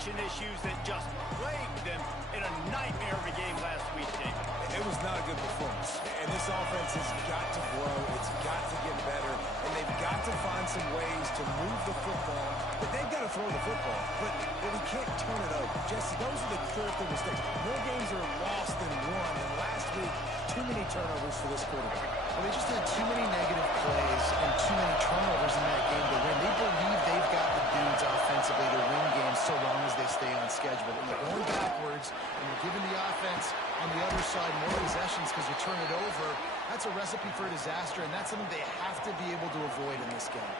communication issues that just plagued them in a nightmare of a game last week, David. It was not a good performance. And this offense has got to grow. It's got to get better. And they've got to find some ways to move the football. But they've got to throw the football. But we can't turn it over. Jesse, those are the critical mistakes. More games are lost than won. And last week, too many turnovers for this quarterback. Well, they just had too many negative plays and too many turnovers in that game to win. They believe they've got the dudes offensively to win games so long as they stay on schedule. But when you're going backwards and you're giving the offense on the other side more possessions because you turn it over, that's a recipe for disaster, and that's something they have to be able to avoid in this game.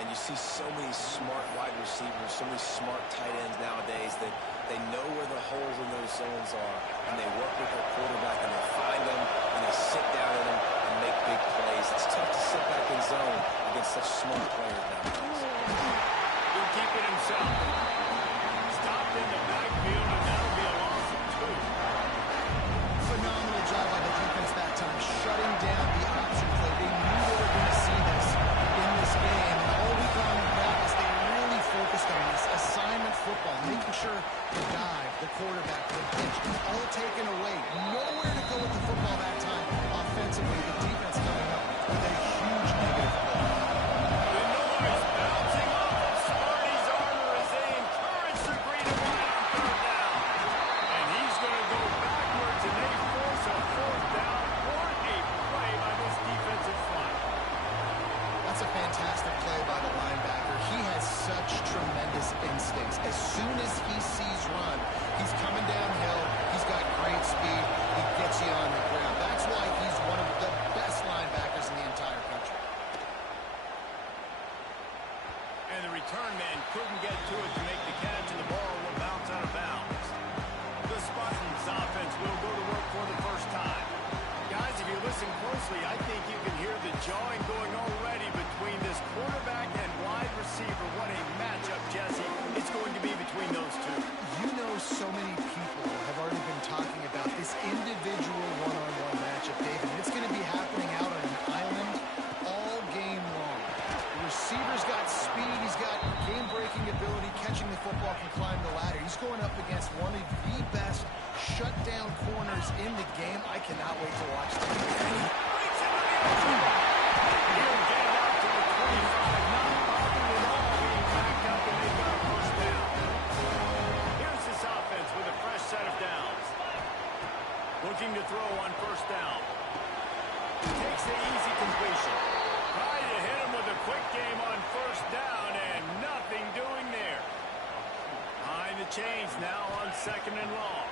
And you see so many smart wide receivers, so many smart tight ends nowadays that they know where the holes in those zones are, and they work with their quarterback, and they find them, and they sit down in them and make big plays. It's tough to sit back in zone against such smart players nowadays. He'll keep it himself. Stopped in the backfield, and that'll be a loss of 2. Phenomenal job by the defense that time, shutting down the option play. They knew they were going to see this in this game. And all week long in practice, they really focused on this assignment football, making sure the dive, the quarterback, the pitch, all taken away. Nowhere to go with the football that time offensively. The defense coming up with a huge negative play. The noise bouncing off of Sparty's armor as they encourage the green and white on 3rd down. And he's going to go backwards, and they force a 4th down. What a play by this defensive front. That's a fantastic play by the linebacker. He has such tremendous instincts. As soon as he sees run, he's coming downhill. He's got great speed. He gets you on the ground. That's why he's one of the best linebackers in the entire country. And the return man couldn't get to it to make the catch, and the ball will bounce out of bounds. The Spartans offense will go to work for the first time. Guys, if you listen closely, I think you can hear the jawing going already between this quarterback and wide receiver. What a matchup, Jesse. It's going to be between those two. You know, so many people have already been talking about this individual one-on-one matchup, David. And it's going to be happening out on an island all game long. The receiver's got speed. He's got game-breaking ability. Catching the football, can climb the ladder. He's going up against one of the best shutdown corners in the game. I cannot wait to watch that. He'll get it out to the 25, not bothered at all being backed up, and they've got a 1st down. Here's this offense with a fresh set of downs. Looking to throw on 1st down. Takes the easy completion. Trying to hit him with a quick game on 1st down, and nothing doing there. Behind the chains now on 2nd and long.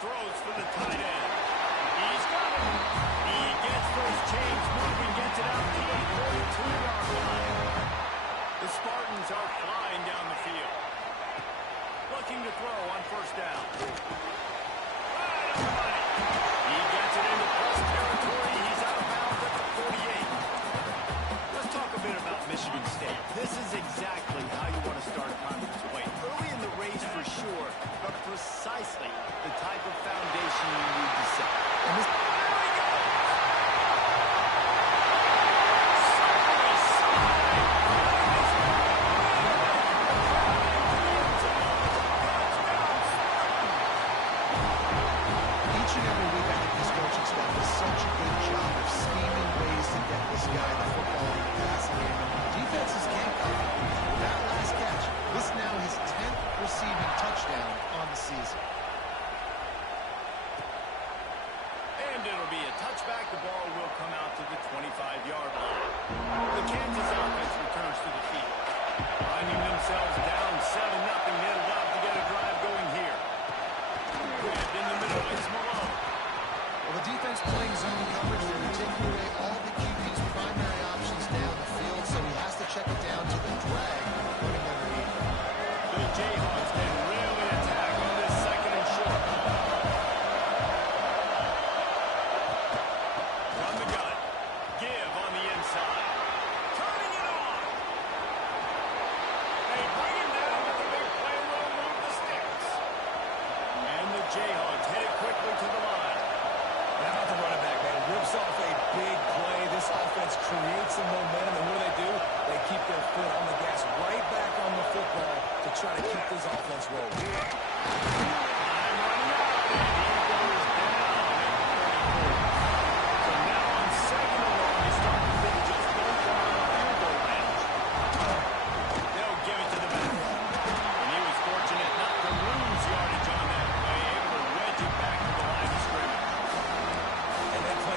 Throws for the tight end. He's got it. He gets those chains moving, gets it out to the 42-yard line. The Spartans are flying down the field. Looking to throw on 1st down. Right on the money. He gets it into plus territory. He's out of bounds at the 48. Let's talk a bit about Michigan State. This is exactly how you want to start a conference play. Early in the race for sure, but precisely the type of foundation you need to set. And this Each and every week, I think this coaching staff does such a good job of scheming ways to get this guy the football in the passing game. Defenses can't cover. That last catch, this now his 10th receiving touchdown on the season. And it'll be a touchback. The ball will come out to the 25-yard line. The Kansas offense returns to the field. Finding themselves down 7-0. They'd love to get a drive going here. Grabbed in the middle. It's Malone. Well, the defense playing zone coverage, they're taking away all the QB's primary options down the field, so he has to check it down to the drag running underneath. The Jayhawks can really attack on this 2nd and short. Run the gun. Give on the inside. Turning it on. They bring him down, but the big play will move the sticks. And the Jayhawks head it quickly to the line. How about the running back, man? Rips off a big play. This offense creates some momentum, and what do? They keep their foot on the gas, right back on the football to to try to keep this offense rolling.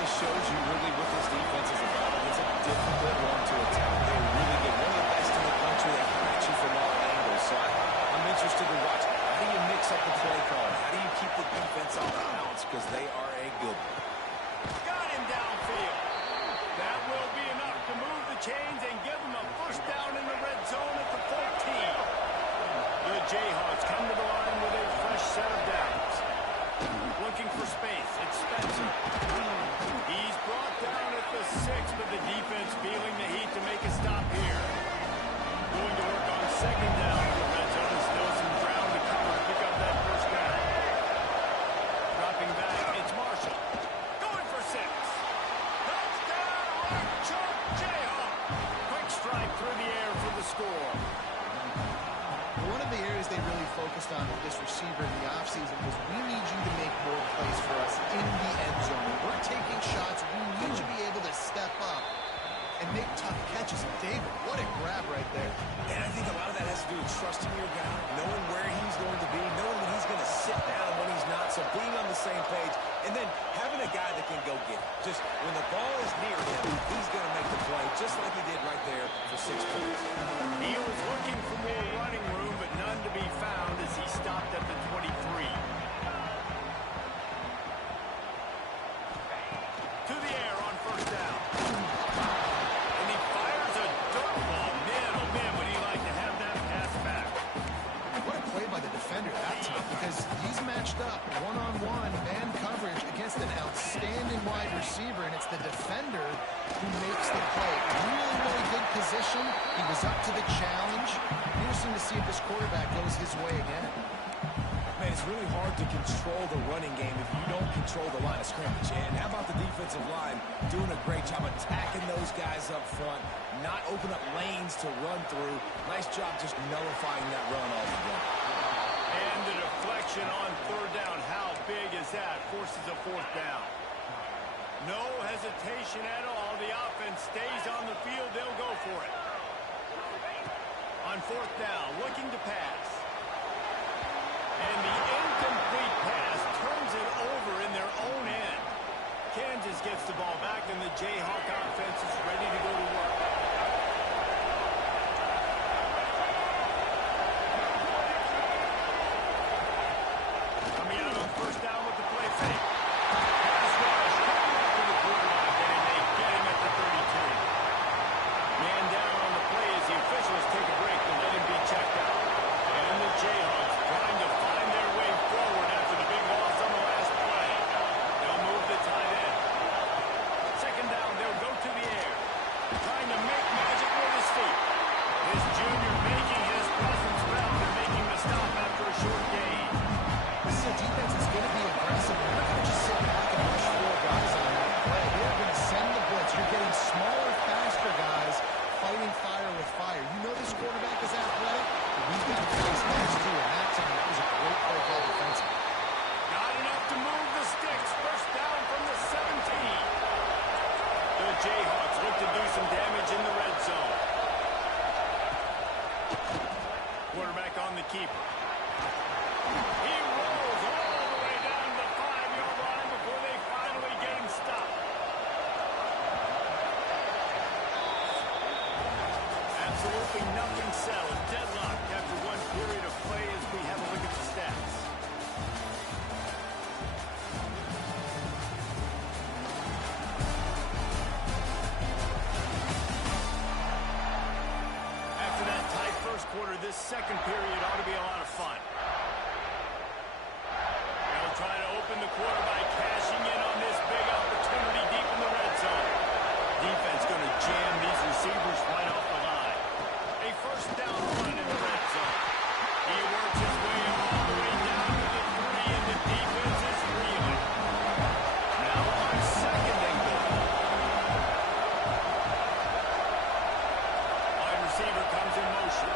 Shows you really what this defense is about. It's a difficult one to attack. They're really good. One of the best in the country. They come at you from all angles. So I'm interested to watch. How do you mix up the play call? How do you keep the defense off balance? Because they are a good one. Got him downfield. That will be enough to move the chains and give them a first down in the red zone at the 14. The Jayhawks come to the line with a fresh set of downs. Looking for space. It's Spencer. He's brought down at the 6, but the defense feeling the heat to make a stop here. Going to work on second down in the red zone. Still some ground to cover to pick up that first down. Dropping back, it's Marshall. Going for 6. Touchdown, Archer Jayhawk. Quick strike through the air for the score. One of the areas they really focused on with this receiver in the offseason was we need you to make more plays for us in the end zone. We're taking shots. We need you to be able to step up and make tough catches. David, what a grab right there. And I think a lot of that has to do with trusting your guy, knowing where he's going to be, knowing when he's going to sit down and when he's not, so being on the same page, and then having a guy that can go get it. Just when the ball is near him, he's going to make the play, just like he did right there for 6 points. He was looking for more running room, but none to be found as he stopped at the 23. To the air on first down. And he fires a dirt ball. Man, oh man, would he like to have that pass back. What a play by the defender that time, because he's matched up one-on-one man coverage against an outstanding wide receiver, and it's the defender who makes the play. Really, really good position. He was up to the challenge. Interesting to see if this quarterback goes his way again. Man, it's really hard to control the running game if you don't control the line of scrimmage. And how about the defensive line doing a great job attacking those guys up front, not open up lanes to run through. Nice job just nullifying that run altogether. And the deflection on third down. How big is that? Forces a fourth down. No hesitation at all. The offense stays on the field. They'll go for it. On fourth down, looking to pass. And the incomplete pass turns it over in their own end. Kansas gets the ball back, and the Jayhawk offense is ready to go to work. Coming out on first down with the play fake. Pass rush coming up to the quarterback, and they get him at the 32. Man down on the play as the officials take a break to let him be checked out. And the Jayhawks trying to find their way forward after the big loss on the last play. They'll move the tight end. Second down, they'll go to the air. Trying to make magic with his feet. This junior making his presence felt and making the stop after a short gain. This is a defense that's going to be aggressive. They're not going to just sit back and rush 4 guys on that play. They're going to send the blitz. You're getting smaller, faster guys fighting fire with fire. You know this quarterback is athletic, but we've got face mask too, and that time it was a great play call defensively. Got enough to move the sticks. First down from the 17. The Jayhawks look to do some damage in the red zone. Quarterback on the keeper. He rolls all the way down to the 5-yard line before they finally get him stopped. Absolutely nothing settled. Deadlocked after one period of play as we have a look at the stats. After that tight first quarter, this second period ought to be a lot of fun. They'll try to open the quarter by cashing in on this big opportunity deep in the red zone. Defense going to jam these receivers right off the line. A first down run in the red zone. He works his way all the way down to the 3, and the defense is reeling. Now on second and goal. Wide receiver comes in motion.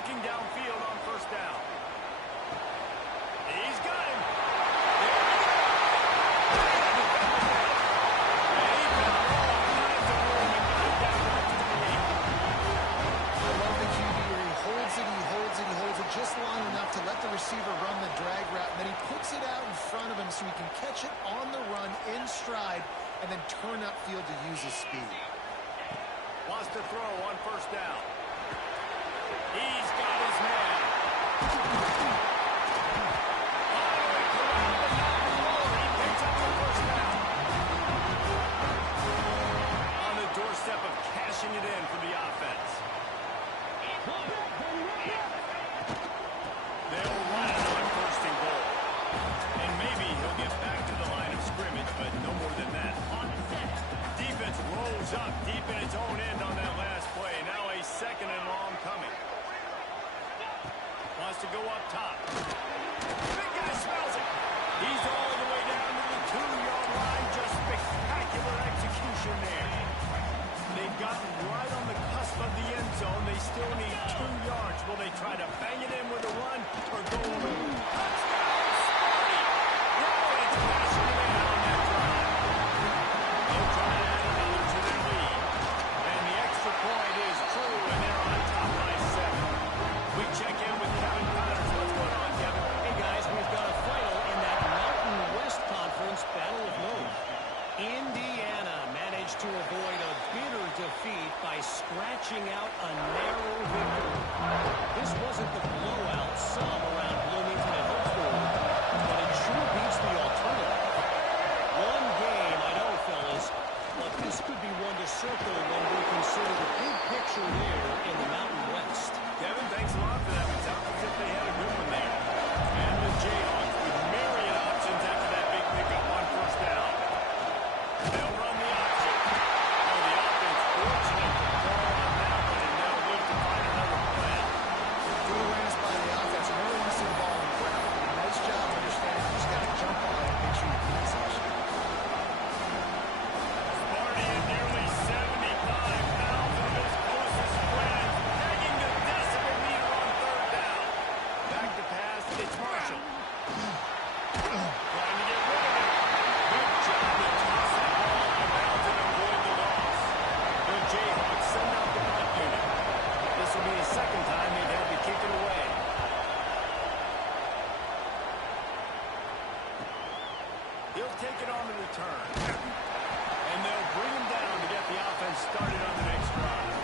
Looking downfield on first down. He's got him. Just long enough to let the receiver run the drag route, and then he puts it out in front of him so he can catch it on the run in stride and then turn upfield to use his speed. Wants to throw on first down. He's got his man. He picks up the first down. On the doorstep of cashing it in for the offense. They'll run it on first and goal. And maybe he'll get back to the line of scrimmage, but no more than that. Defense rolls up deep in its own end on that last play. Now a second and long coming. Wants to go up top. Big guy smells it. He's all the way down to the 2-yard line. Just spectacular execution there. They've gotten right on the cusp of the end zone. They still need 2 yards. Will they try to bang it in with a run or go on a touchdown? Sparty! It's passing it in on that drive. They'll try to add another to their lead. And the extra point is true, and they're on top by 7. We check in with Kevin Connors. What's going on, Kevin? Hey, guys, we've got a final in that Mountain West Conference Battle of Nose. Indiana managed to avoid a bitter defeat by scratching out a narrow victory. This wasn't the blowout some around Bloomington had hoped for, but it sure beats the alternative. One game, I know, fellas, but this could be one to circle when we consider the big picture there in the Mountain West. Kevin, thanks a lot for that. It sounds as if they had a good one there. And the Jayhawks with myriad options after that big pickup on first down. They'll run the option. Oh, the offense fortunate to fall on that one, and they'll look to find another plan. Good awareness by the offense. Really wants to see the ball in the ground. Nice job understanding you just got to jump on it and make sure you keep possession. Sparty and nearly 75,000 of his closest friends begging the decibel meter on third down. Back to pass, it's Marshall. Trying to get rid of it. Good job to toss that ball out of bounds and avoid the loss. The Jayhawks send out the punt unit. This will be the second time they've had to kick it away. He'll take it on the return. And they'll bring him down to get the offense started on the next drive.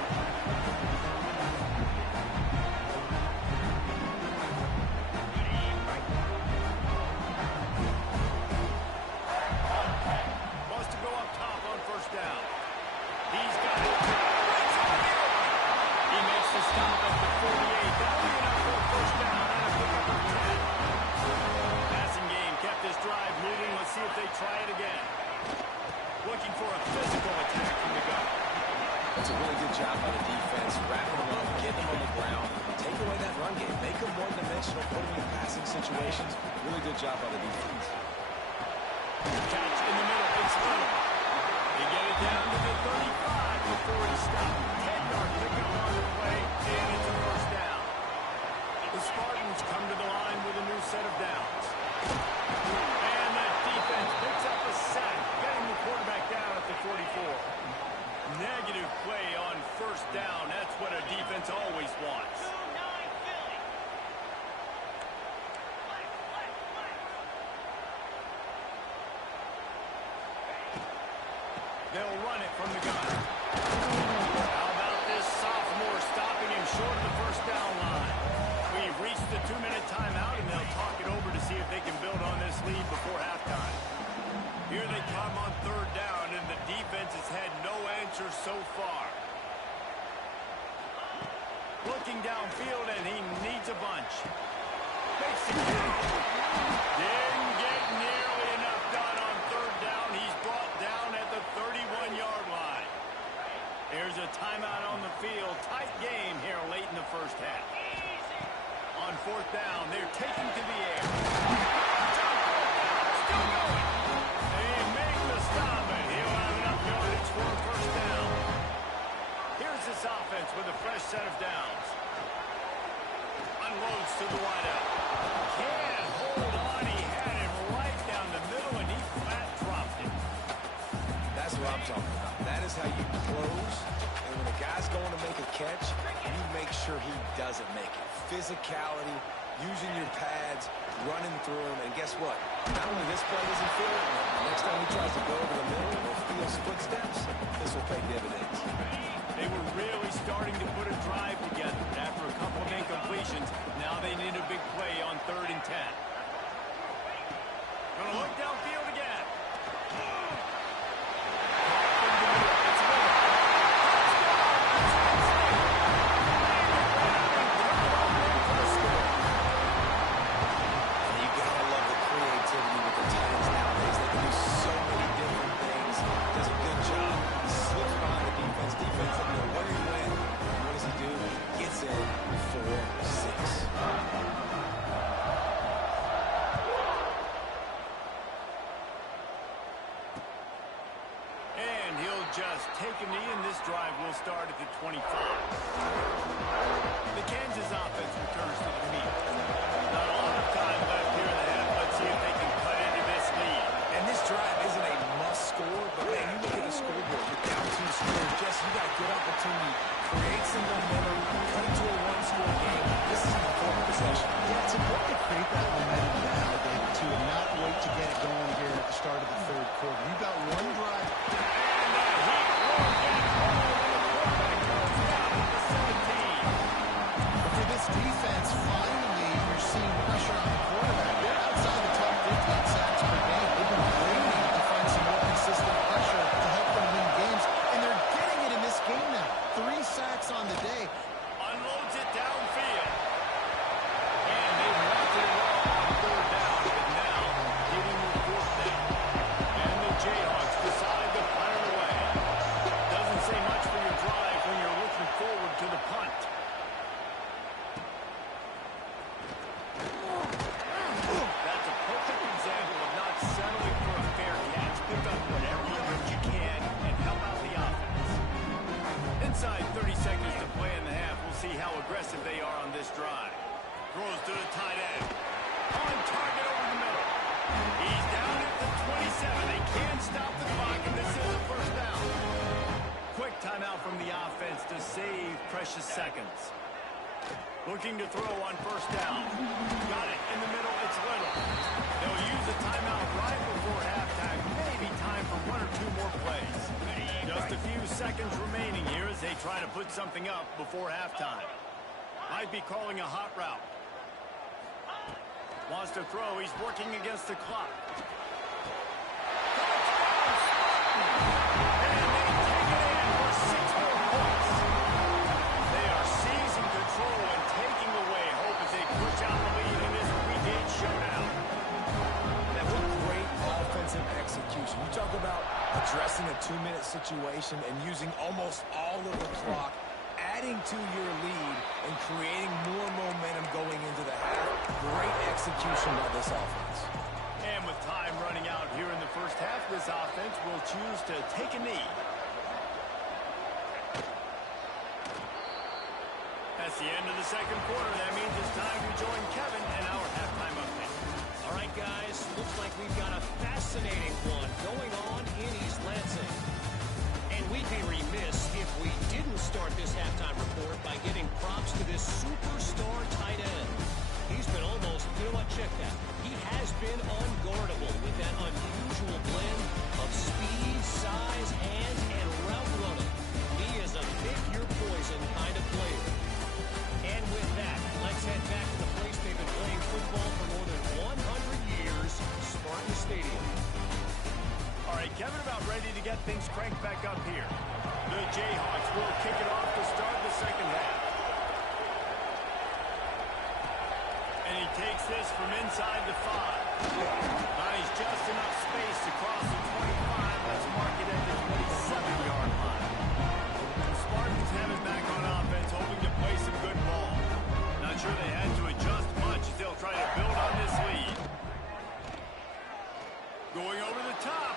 Wants to go up top on first down. He's got it. He makes the stop at the 48. That'll be enough for a first down and a pickup of 10. Passing game kept this drive moving. Let's see if they try it again. Looking for a physical attack from the gun. That's a really good job by the defense, wrapping them up, getting them on the ground, take away that run game, make them one-dimensional, put them in passing situations. Really good job by the defense. Catch in the middle, it's Sparty. They get it down to the 35 before he stopped. 10-yard pickup on the play, and it's a first down. The Spartans come to the line with a new set of downs. And that defense picks up a sack, getting the quarterback down at the 44. Negative play on first down. That's what a defense always wants. They'll run it from the gun. How about this sophomore stopping him short of the first down line? We've reached the 2-minute timeout, and they'll talk it over to see if they can build on this lead before halftime. Here they come on third down, and the defense has had no answer so far. Looking downfield, and he needs a bunch. Makes the catch. Didn't get nearly enough done on third down. He's brought down at the 31-yard line. Here's a timeout on the field. Tight game here late in the first half. On fourth down, they're taking to the air. Still going. They make the stop, and he'll have enough yardage for a first down. Here's this offense with a fresh set of downs. to the wideout. Can't hold on. He had him right down the middle, and he flat dropped it. That's what I'm talking about. That is how you close. And when a guy's going to make a catch, you make sure he doesn't make it. Physicality, using your pads, running through him. And guess what? Not only this play does he feel it, next time he tries to go over the middle or feels footsteps, this will pay dividends. They were really starting to put a drive together. After a couple of incompletions, now they need a big play on 3rd and 10. Gonna look downfield again. Just take a knee, and this drive will start at the 25. The Kansas offense returns to the field. Not a lot of time left here in the half. Let's see if they can cut into this lead. And this drive isn't a must score, but man, you look at the scoreboard, you're down 2 scores. Jess, you got a good opportunity. Create some momentum, cut into a 1-score game. This is an important possession. Yeah, it's important to create that momentum now, David, too, and not wait to get it going here at the start of the 3rd quarter. You've got one drive. Defense, finally, you're seeing pressure on the quarterback. They're outside the top 50 in sacks per game. They've been waiting to find some more consistent pressure to help them win games, and they're getting it in this game now. 3 sacks on the day. Unloads it downfield. And they walked it well on 3rd down, but now giving them 4th down. And the Jayhawks decide to punt it away. Doesn't say much for your drive when you're looking forward to the punt. Inside 30 seconds to play in the half. We'll see how aggressive they are on this drive. Throws to the tight end. On target over the middle. He's down at the 27. They can't stop the clock, and this is a 1st down. Quick timeout from the offense to save precious seconds. Looking to throw on 1st down. Got it in the middle. It's Little. They'll use a timeout right before halftime. Maybe time for 1 or 2 more plays. Just a few seconds remaining here as they try to put something up before halftime. Might be calling a hot route. Wants to throw. He's working against the clock. And they take it in for 6 more points. They are seizing control and taking away hope as they push out the lead in this Week 8 showdown. That was great offensive execution. You talk about addressing a 2-minute situation and using almost all of the clock, adding to your lead and creating more momentum going into the half. Great execution by this offense. And with time running out here in the 1st half, this offense will choose to take a knee. That's the end of the 2nd quarter. That means it's time to join Kevin and our halftime update. All right, guys, looks like we've got a fascinating one going on in East Lansing. And we'd be remiss if we didn't start this halftime report by giving props to this superstar tight end. He's been almost, you know what, check that. He has been unguardable with that unusual blend of speed, size, hands, and route running. He is a pick-your-poison kind of player. And with that, let's head back to the place they've been playing football for more than 100 years, Spartan Stadium. All right, Kevin, about ready to get things cranked back up here. The Jayhawks will kick it off to start the 2nd half. And he takes this from inside the 5. Nice, just enough space to cross the 25. Let's mark it at the 27-yard line. The Spartans have it back on offense, hoping to play some good ball. Not sure they had to adjust much as they'll try to build on this lead. Going over the top.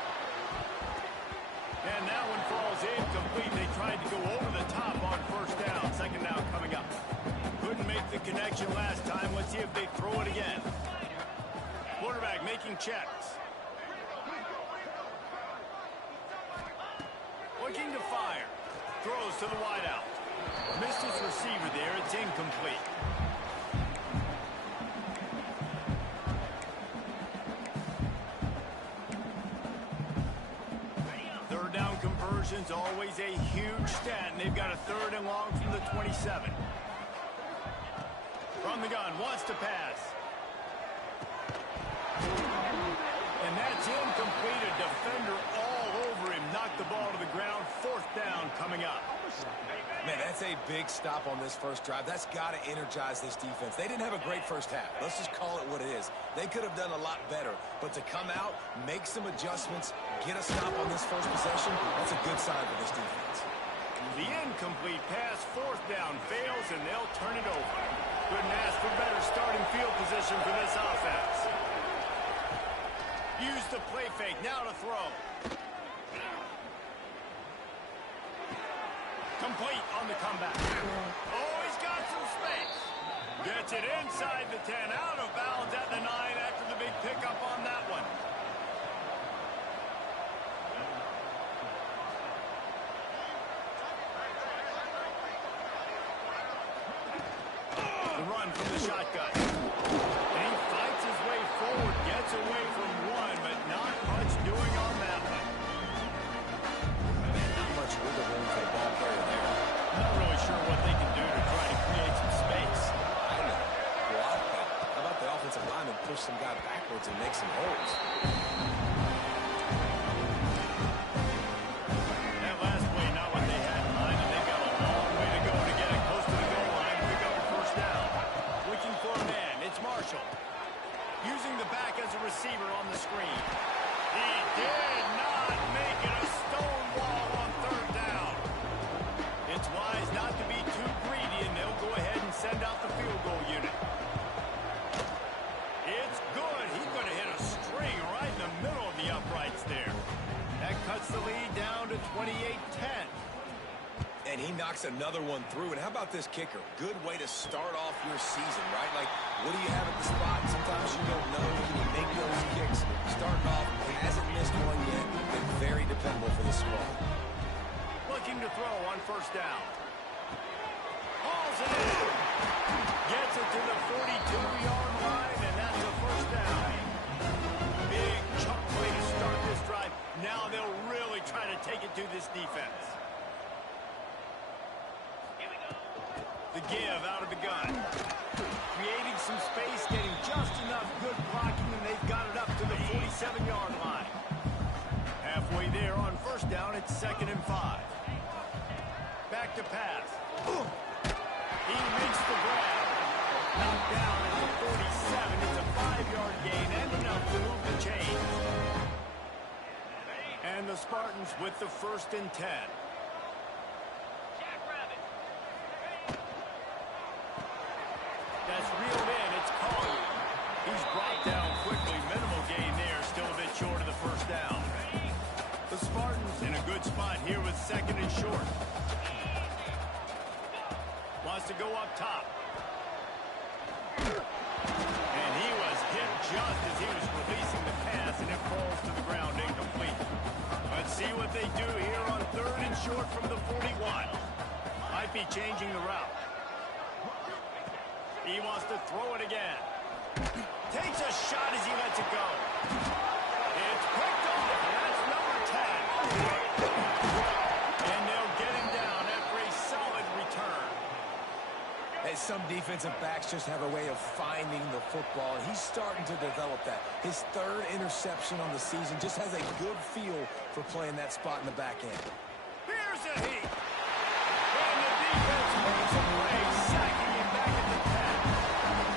And that one falls incomplete. They tried to go over the top on 1st down. 2nd down coming up. Couldn't make the connection. connection last time. Let's see if they throw it again. Quarterback making checks. Looking to fire. Throws to the wideout. Missed his receiver there. It's incomplete. Third down conversion's always a huge stat, and they've got a 3rd and long from the 27. From the gun, wants to pass. And that's incomplete. A defender all over him. Knocked the ball to the ground. 4th down coming up. Man, that's a big stop on this first drive. That's got to energize this defense. They didn't have a great first half. Let's just call it what it is. They could have done a lot better. But to come out, make some adjustments, get a stop on this first possession, that's a good sign for this defense. The incomplete pass, 4th down, fails, and they'll turn it over. Couldn't ask for better starting field position for this offense. Use the play fake, now to throw. Complete on the comeback. Oh, he's got some space. Gets it inside the 10, out of bounds at the 9 after the big pickup on that one. The run from the shotgun. And he fights his way forward, gets away from one, but not much doing on that one. Not much wiggle room for the ball player there. Not really sure what they can do to try to create some space. I don't know. Block that. How about the offensive lineman push some guy backwards and make some holes? That last play, not what they had in mind, and they've got a long way to go to get it close to the goal line and pick up a 1st down. Looking for a man. It's Marshall. Using the back as a receiver on the screen. He did not make it a stone wall on 3rd down. It's wise not to be too greedy, and they'll go ahead and send out the field goal unit. It's good. He could have hit a string right in the middle of the uprights there. That cuts the lead down to 28-10. And he knocks another one through. And how about this kicker? Good way to start off your season, right? Like, what do you have at the spot? Sometimes you don't know. Can you make those kicks? Starting off, he hasn't missed one yet. Been very dependable for this squad. Looking to throw on 1st down. Hauls it in. Gets it to the 42-yard line, and that's a 1st down. Big chunk play to start this drive. Now they'll really try to take it to this defense. The give out of the gun. Creating some space, getting just enough good blocking, and they've got it up to the 47-yard line. Halfway there on 1st down, it's 2nd and 5. Back to pass. He makes the grab. Knocked down at the 47. It's a 5-yard gain and enough to move the chains. And the Spartans with the 1st and 10. That's reeled in. It's Collier. He's brought down quickly. Minimal gain there. Still a bit short of the 1st down. The Spartans in a good spot here with 2nd and short. Wants to go up top. And he was hit just as he was releasing the pass, and it falls to the ground incomplete. Let's see what they do here on 3rd and short from the 41. Might be changing the route. He wants to throw it again. Takes a shot as he lets it go. It's picked off. That's number 10. And they'll get him down after a solid return. Hey, some defensive backs just have a way of finding the football, and he's starting to develop that. His 3rd interception on the season just has a good feel for playing that spot in the back end. Here's a heat. And the defense makes a play, sacking him back at the 10.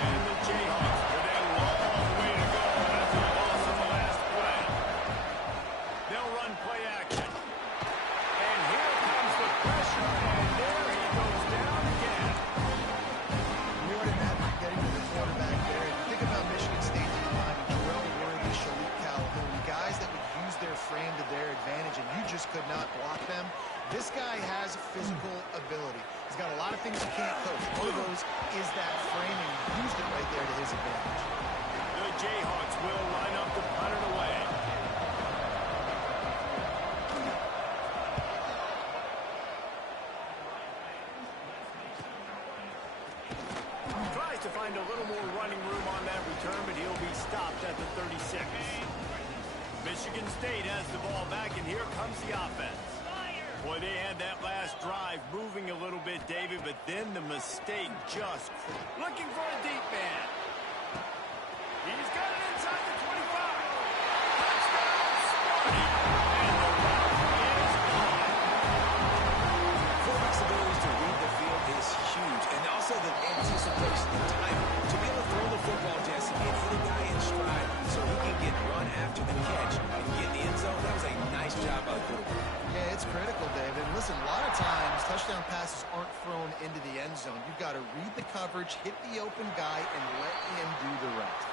And the Jayhawks with a long way to go after the loss of the last play. They'll run play action. And here comes the pressure, and there he goes down again. More than that, getting to the quarterback there. Think about Michigan State in the line. Terrell Worthy, Shalik Calhoun, guys that would use their frame to their advantage, and you just could not block them. This guy has right there to his advantage. The Jayhawks will line up to punt it away. Tries to find a little more running room on that return, but he'll be stopped at the 36. Michigan State has the ball back, and here comes the offense. Boy, they had that last drive moving a little bit, David, but then the mistake just looking for a deep man. He's got it inside the 25. Touchdown, Sparty. And the route is gone. Quarterback's ability to read the field is huge, and also the anticipation, the time to be able to throw the football, Jesse, and hit a guy in stride so he can get run after the catch and get in the end zone. That was a nice job by the quarterback. Yeah, it's critical, David. Listen, a lot of times touchdown passes aren't thrown into the end zone. You've got to read the coverage, hit the open guy, and let him do the rest.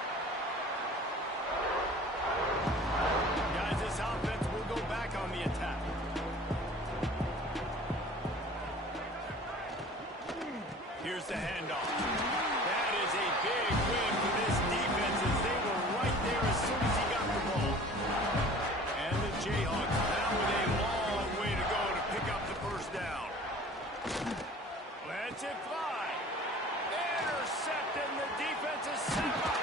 Guys, this offense will go back on the attack. Here's the handoff. That is a big win for this defense as they were right there as soon as he got the ball. And the Jayhawks now with a long way to go to pick up the first down. Lets it fly. Intercepted, and the defense is set up.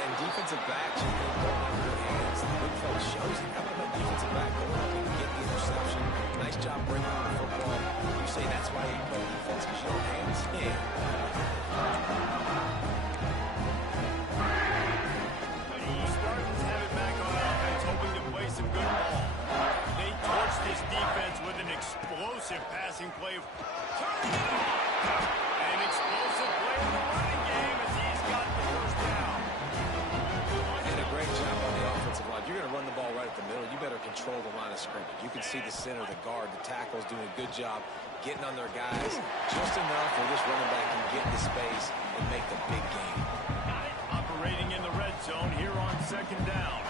And defensive backs, you think, going on good hands. The big fella shows it. How about that defensive back going up and get the interception? Nice job bringing on the football. You say that's why you play defense, because your hands in. The Spartans have it back on offense, hoping to play some good ball. They torched this defense with an explosive passing play. Turning it on! An explosive play in the running game as he's got the first down. And a great job on the offensive line. You're going to run the ball right at the middle. You better control the line of scrimmage. You can see the center, the guard, the tackles doing a good job getting on their guys just enough where this running back can get into space and make the big game. Operating in the red zone here on second down.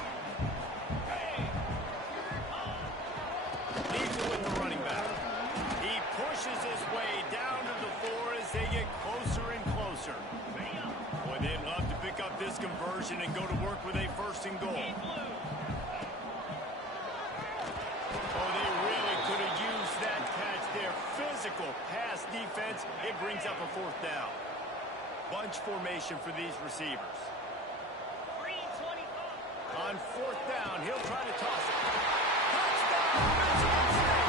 Lethal with the running back. He pushes his way down to the floor as they get closer and closer. Boy, they'd love to pick up this conversion and go to work with a first and goal. Oh, they really could have used that catch there. Physical pass defense. It brings up a fourth down. Bunch formation for these receivers. On fourth down, he'll try to toss it. Touchdown, Michigan State.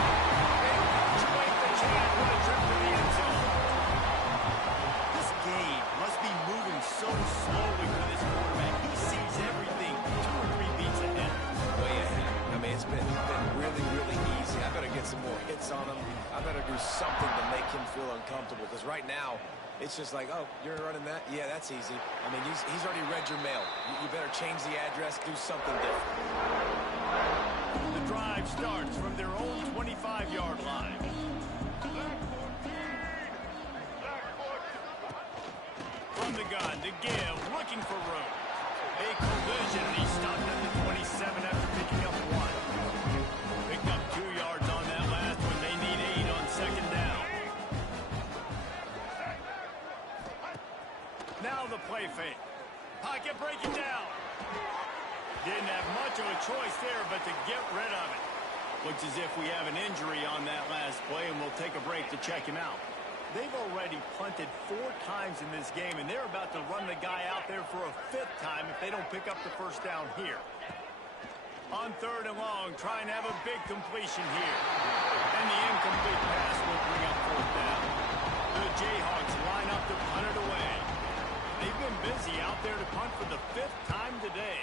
They punctuate the chance with a trip to the end zone. This game must be moving so slowly for this quarterback. He sees everything 2 or 3 beats ahead. Way ahead. I mean, it's been really, really easy. I better get some more hits on him. I better do something to make him feel uncomfortable, because right now, it's just like, oh, you're running that? Yeah, that's easy. I mean, he's already read your mail. You better change the address, do something different. The drive starts from their own 25-yard line. From the gun to give, looking for room. A collision, and he stopped at the 27 after picking up 1. Picked up 2 yards on that last one. They need 8 on second down. Now the play fake. Pocket breaking down. Didn't have much of a choice there, but to get rid of it. Looks as if we have an injury on that last play, and we'll take a break to check him out. They've already punted 4 times in this game, and they're about to run the guy out there for a 5th time if they don't pick up the first down here. On third and long, trying to have a big completion here. And the incomplete pass will bring up fourth down. The Jayhawks line up to punt it away. They've been busy out there to punt for the 5th time today.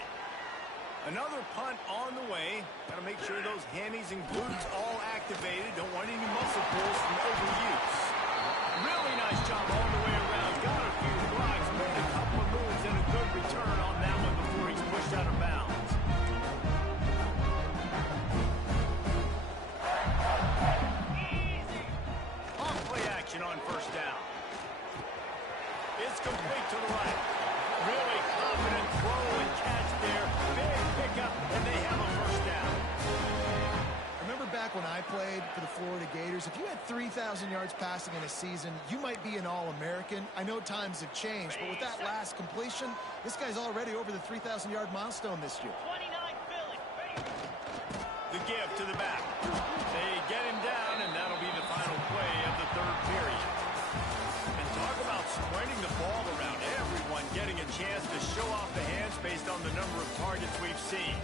Another punt on the way. Got to make sure those hammies and glutes all activated. Don't want any muscle pulls from overuse. Really nice job all the way around. Got a few blocks, made a couple of moves, and a good return on that one before he's pushed out of bounds. On play action on first down. It's complete to the right. Really confident throw and catch there. Big pickup, and they have a first down. Remember back when I played for the Florida Gators, if you had 3 3,000 yards passing in a season, you might be an All-American. I know times have changed, but with that last completion, this guy's already over the 3,000-yard milestone this year. The give to the back. They get him down, and that'll be the final play of the third period. And talk about spreading the ball around. Everyone getting a chance to show off the hands based on the number of targets we've seen.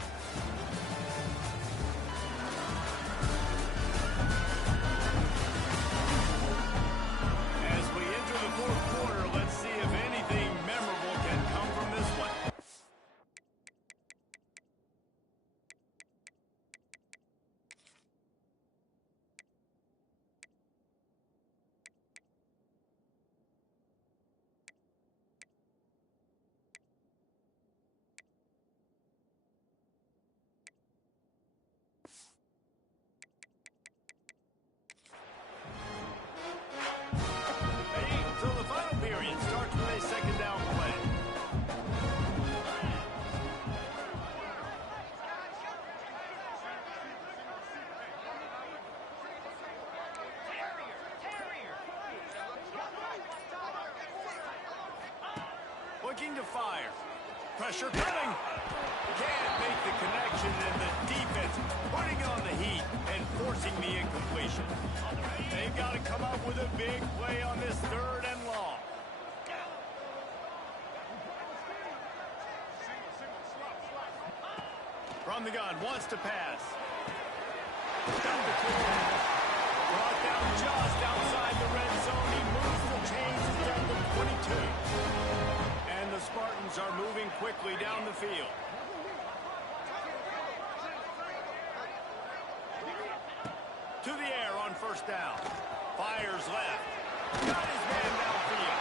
As we enter the fourth quarter, let's see if anything memorable can come from this one. So the final period starts with a second down play. Looking to fire. Pressure coming. Can't make the connection, and the defense putting on the heat and forcing the incompletion. They've got to come up with a big play on this third and long. From the gun, wants to pass. Got the clear. Brought down just outside the red zone. He moves the chains down to 22. And the Spartans are moving quickly down the field. To the air on first down. Fires left. Got his man downfield.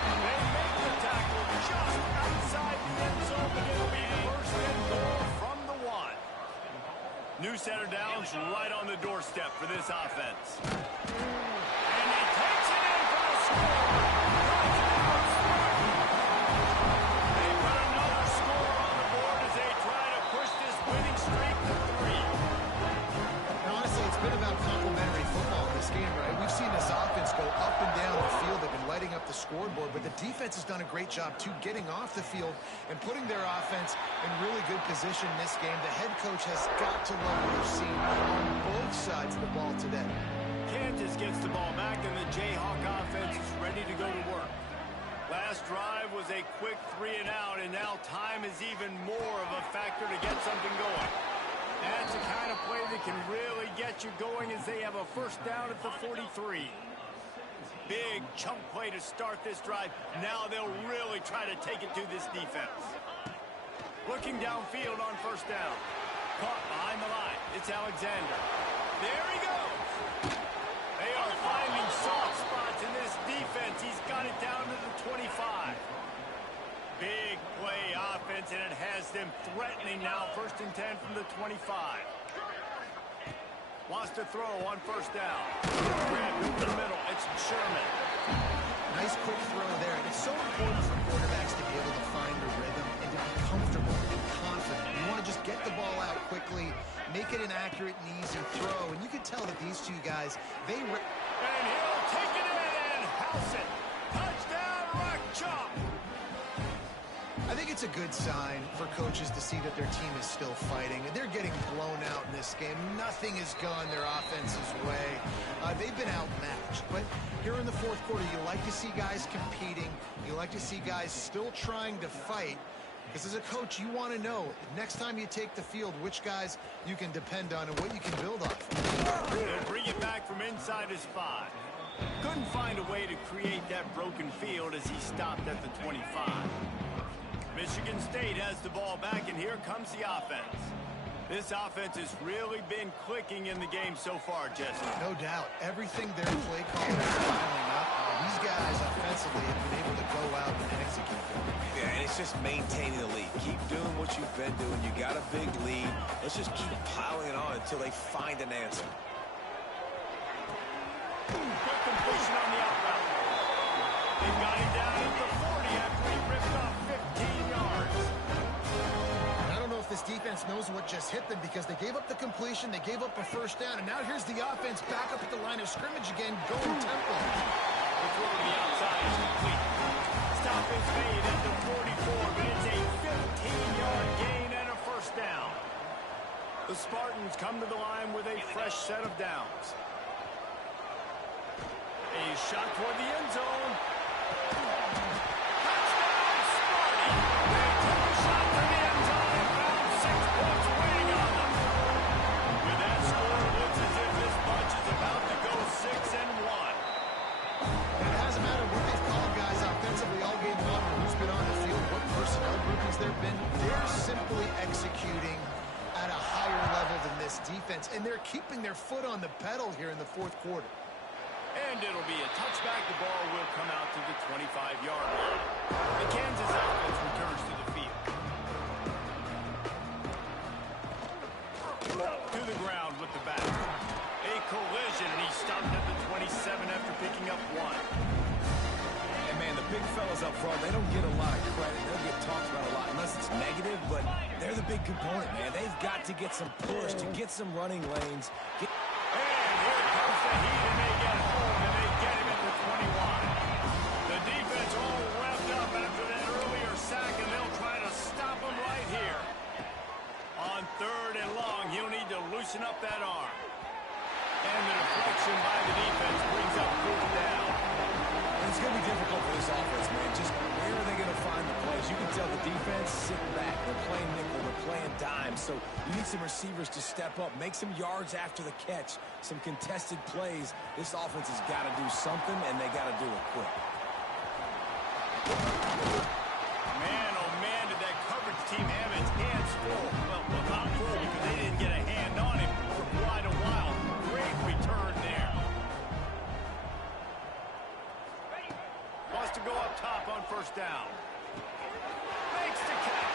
They make the tackle just outside the end zone, but it'll be first and goal from the one. New center downs right on the doorstep for this offense. And he takes it in for the score. They put another score on the board as they try to push this winning streak to 3. Honestly, it's been about complementary football in this game, right? We've seen this offense go up and down the field. They've been lighting up the scoreboard, but the defense has done a great job, too, getting off the field and putting their offense in really good position in this game. The head coach has got to love what we've seen on both sides of the ball today. Kansas gets the ball back, and the Jayhawk offense is ready to go to work. Last drive was a quick 3-and-out, and now time is even more of a factor to get something going. That's the kind of play that can really get you going as they have a first down at the 43. Big chunk play to start this drive. Now they'll really try to take it to this defense. Looking downfield on first down. Caught behind the line. It's Alexander. There he goes. They are finding soft spots in this defense. He's got it down to the 25. Big play offense, and it has them threatening now. First and 10 from the 25. Wants to throw on first down. Grab in the middle. It's Sherman. Nice quick throw there. And it's so important for quarterbacks to be able to find a rhythm and to be comfortable and confident. You want to just get the ball out quickly, make it an accurate and easy throw. And you can tell that these two guys, and he'll take it in and house it. Touchdown, Rock Chalk. I think it's a good sign for coaches to see that their team is still fighting. They're getting blown out in this game. Nothing has gone their offense's way. They've been outmatched. But here in the fourth quarter, you like to see guys competing. You like to see guys still trying to fight. Because as a coach, you want to know, next time you take the field, which guys you can depend on and what you can build off. They'll bring it back from inside his 5. Couldn't find a way to create that broken field as he stopped at the 25. Michigan State has the ball back, and here comes the offense. This offense has really been clicking in the game so far, Jesse. No doubt. Everything their play callers are piling up. These guys offensively have been able to go out and execute. Yeah, and it's just maintaining the lead. Keep doing what you've been doing. You got a big lead. Let's just keep piling it on until they find an answer. Quick completion on the out route. They got him down at the 40 after he ripped off 15 yards. I don't know if this defense defense knows what just hit them because they gave up the completion, they gave up a first down, and now here's the offense back up at the line of scrimmage again, going tempo. The throw to the outside is complete. Stop is made at the 44, but it's a 15-yard gain and a first down. The Spartans come to the line with a fresh set of downs. A shot toward the end zone. Touchdown, Sparty! They took a shot to the end zone and found 6 points waiting on them. With that score, it looks as if this bunch is about to go 6-1. And it hasn't mattered what they've called guys offensively all game long, or who's been on the field, what personnel groupings there have been. They're simply executing at a higher level than this defense, and they're keeping their foot on the pedal here in the fourth quarter. And it'll be a touchback. The ball will come out to the 25-yard line. The Kansas offense returns to the field. To the ground with the back. A collision, and he stopped at the 27 after picking up 1. And, man, the big fellas up front, they don't get a lot of credit. They'll get talked about a lot unless it's negative, but they're the big component, man. They've got to get some push to get some running lanes. And here comes the heat, and they get home, and they get him at the 21. The defense all revved up after that earlier sack, and they'll try to stop him right here. On 3rd and long, he'll need to loosen up that arm. And the deflection by the defense brings up 4th down. It's going to be difficult for this offense, man. Just where are they going to find the plays? You can tell the defense sitting back. They're playing nickel. They're playing dime. So you need some receivers to step up, make some yards after the catch, some contested plays. This offense has got to do something, and they got to do it quick. Man, oh man, did that coverage team have its hands full. Well, not full because they didn't get a hand on him for quite a while. Great return there. Wants to go up top on 1st down. Makes the catch.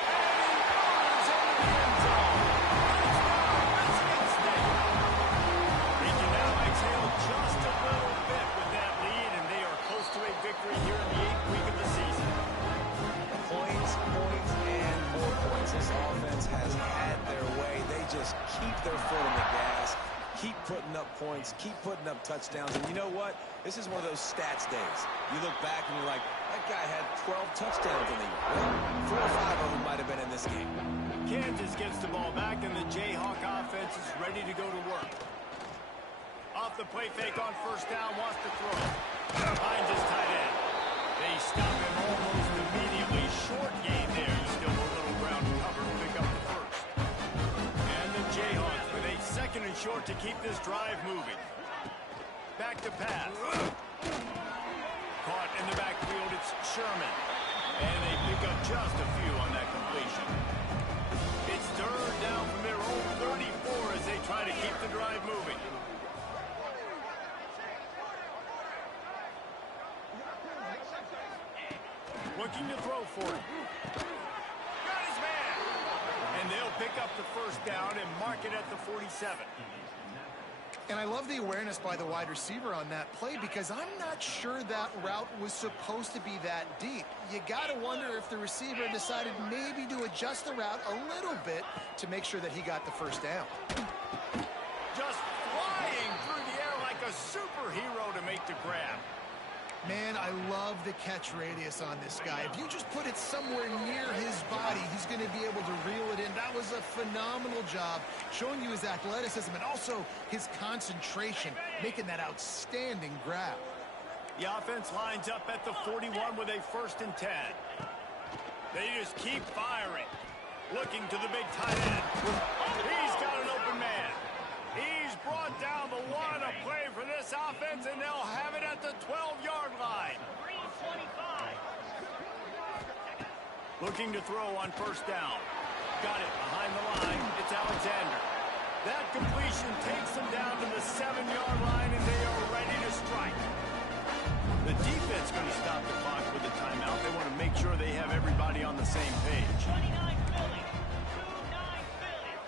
And he runs into the end zone. Touchdown, Michigan State. They can now exhale just a little bit with that lead, and they are close to a victory here in the 8th week of the season. Points, and more points. This offense has had their way. They just keep their foot on the gas, keep putting up points, keep putting up touchdowns. And you know what? This is one of those stats days. You look back and you're like, that guy had 12 touchdowns in the year. Well, 4 or 5 of them might have been in this game. Kansas gets the ball back, and the Jayhawk offense is ready to go to work. Off the play fake on 1st down, wants to throw. Finds his tight end. They stop him almost immediately. Short gain there. Still a little ground to cover to pick up the 1st. And the Jayhawks with a 2nd and short to keep this drive moving. Back to pass. Caught in the backfield, it's Sherman. And they pick up just a few on that completion. It's 3rd down from their own 34 as they try to keep the drive moving. Looking to throw for it. Got his man. And they'll pick up the 1st down and mark it at the 47. And I love the awareness by the wide receiver on that play because I'm not sure that route was supposed to be that deep. You got to wonder if the receiver decided maybe to adjust the route a little bit to make sure that he got the 1st down. Just flying through the air like a superhero to make the grab. Man, I love the catch radius on this guy. If you just put it somewhere near his body, he's going to be able to reel it in. That was a phenomenal job, showing you his athleticism and also his concentration, making that outstanding grab. The offense lines up at the 41 with a 1st and 10. They just keep firing. Looking to the big tight end. He's got an open man. He's brought down the one, a play for this offense, and they'll have it at the 12-yard line. Looking to throw on 1st down. Got it behind the line. It's Alexander. That completion takes them down to the 7-yard line, and they are ready to strike. The defense going to stop the clock with a timeout. They want to make sure they have everybody on the same page. 29 Philly. 29 Philly.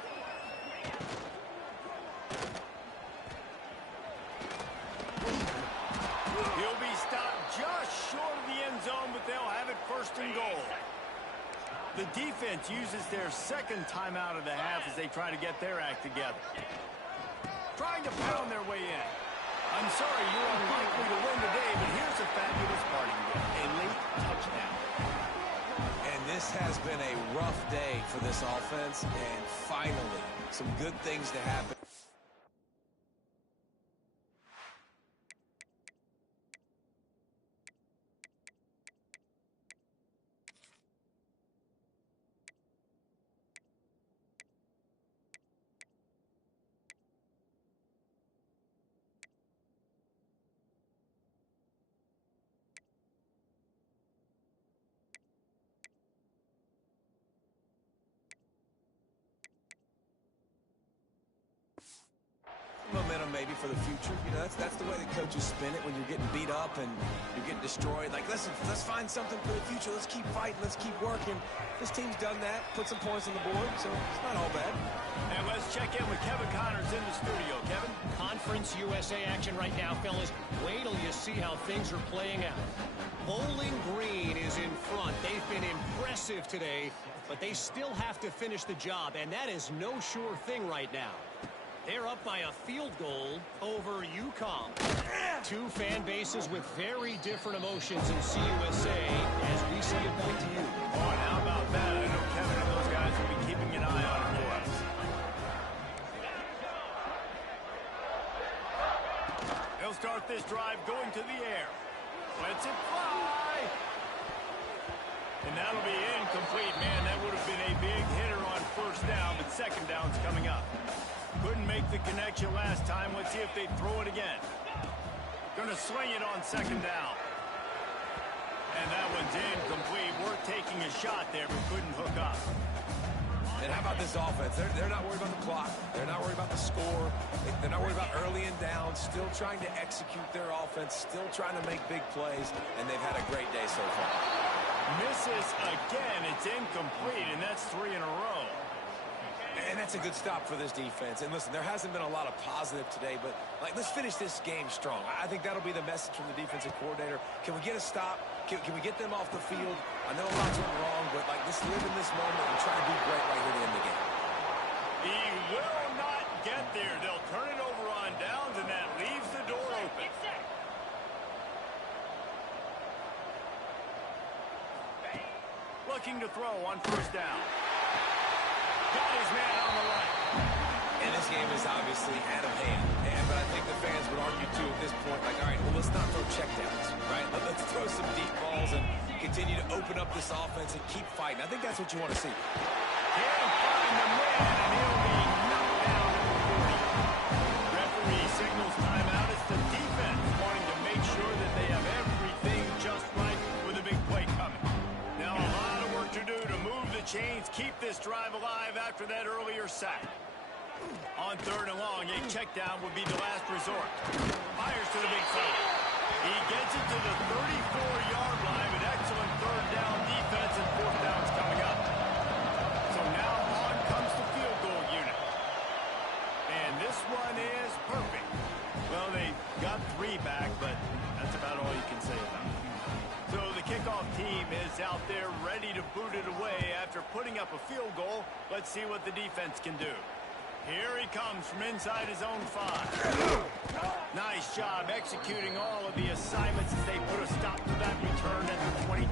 He'll be stopped just short of the end zone, but they'll have it 1st and goal. The defense uses their second timeout of the half as they try to get their act together. Trying to pound their way in. I'm sorry, you're unlikely to win today, but here's a fabulous parting gift. A late touchdown. And this has been a rough day for this offense, and finally, some good things to happen. Momentum maybe for the future. You know, that's the way the coaches spin it when you're getting beat up and you're getting destroyed. Like, listen, let's find something for the future. Let's keep fighting. Let's keep working. This team's done that. Put some points on the board, so it's not all bad. And let's check in with Kevin Connors in the studio. Kevin? Conference USA action right now, fellas. Wait till you see how things are playing out. Bowling Green is in front. They've been impressive today, but they still have to finish the job, and that is no sure thing right now. They're up by a field goal over UConn. Two fan bases with very different emotions in CUSA as we say it back to you. Oh, and how about that? I know Kevin and those guys will be keeping an eye on it for us. They'll start this drive going to the air. Lets it fly. And that'll be incomplete. Man, that would have been a big hitter on first down, but second down's coming up. Couldn't make the connection last time. Let's see if they throw it again. Gonna swing it on second down. And that one's incomplete. We're taking a shot there, but couldn't hook up. And how about this offense? They're not worried about the clock. They're not worried about the score. They're not worried about early and down. Still trying to execute their offense. Still trying to make big plays. And they've had a great day so far. Misses again. It's incomplete, and that's 3 in a row. And that's a good stop for this defense. And listen, there hasn't been a lot of positive today, but like, let's finish this game strong. I think that'll be the message from the defensive coordinator. Can we get a stop? Can we get them off the field? I know a lot's went wrong, but like, let's live in this moment and try to do great right here to end the game. He will not get there. They'll turn it over on downs, and that leaves the door open. Looking to throw on first down. Got his man on the right. And this game is obviously out of hand. But I think the fans would argue, too, at this point, like, all right, well, let's not throw checkdowns, right? Let's throw some deep balls and continue to open up this offense and keep fighting. I think that's what you want to see. Can't find the man, and he'll be knocked down at 40. Referee signals timeout. It's the defense wanting to make sure that they have everything just right with a big play coming. Now a lot of work to do to move the chains, keep this drive alive after that earlier sack. On third and long, a check down would be the last resort. Fires to the big fella. He gets it to the 34-yard line with excellent third down defense, and fourth down's coming up. So now on comes the field goal unit. And this one is perfect. Well, they got 3 back, but that's about all you can say about it. So the kickoff team is out there ready to boot it away after putting up a field goal. Let's see what the defense can do. Here he comes from inside his own 5. Nice job executing all of the assignments as they put a stop to that return at the 22.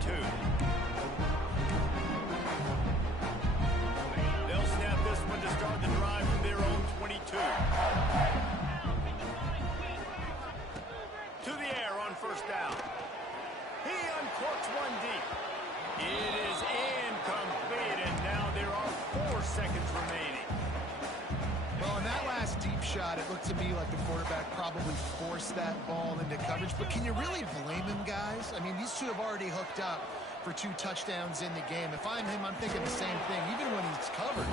They'll snap this one to start the drive from their own 22. To the air on first down. He uncorks one deep. It is incomplete, and now there are 4 seconds remaining. Well, in that last deep shot, it looked to me like the quarterback probably forced that ball into coverage. But can you really blame him, guys? I mean, these two have already hooked up for 2 touchdowns in the game. If I'm him, I'm thinking the same thing. Even when he's covered,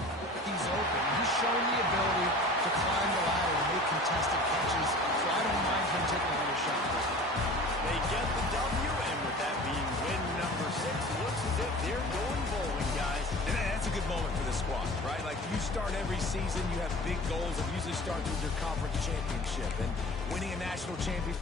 he's open. He's shown the ability to climb the ladder and make contested catches. So I don't mind him taking another shot. They get the W, and with that being win number 6, looks as if they're going bowling, guys. And that's a good moment for this squad, right? Like, you start every season, you have big goals, and usually starts with your conference championship. And winning a national championship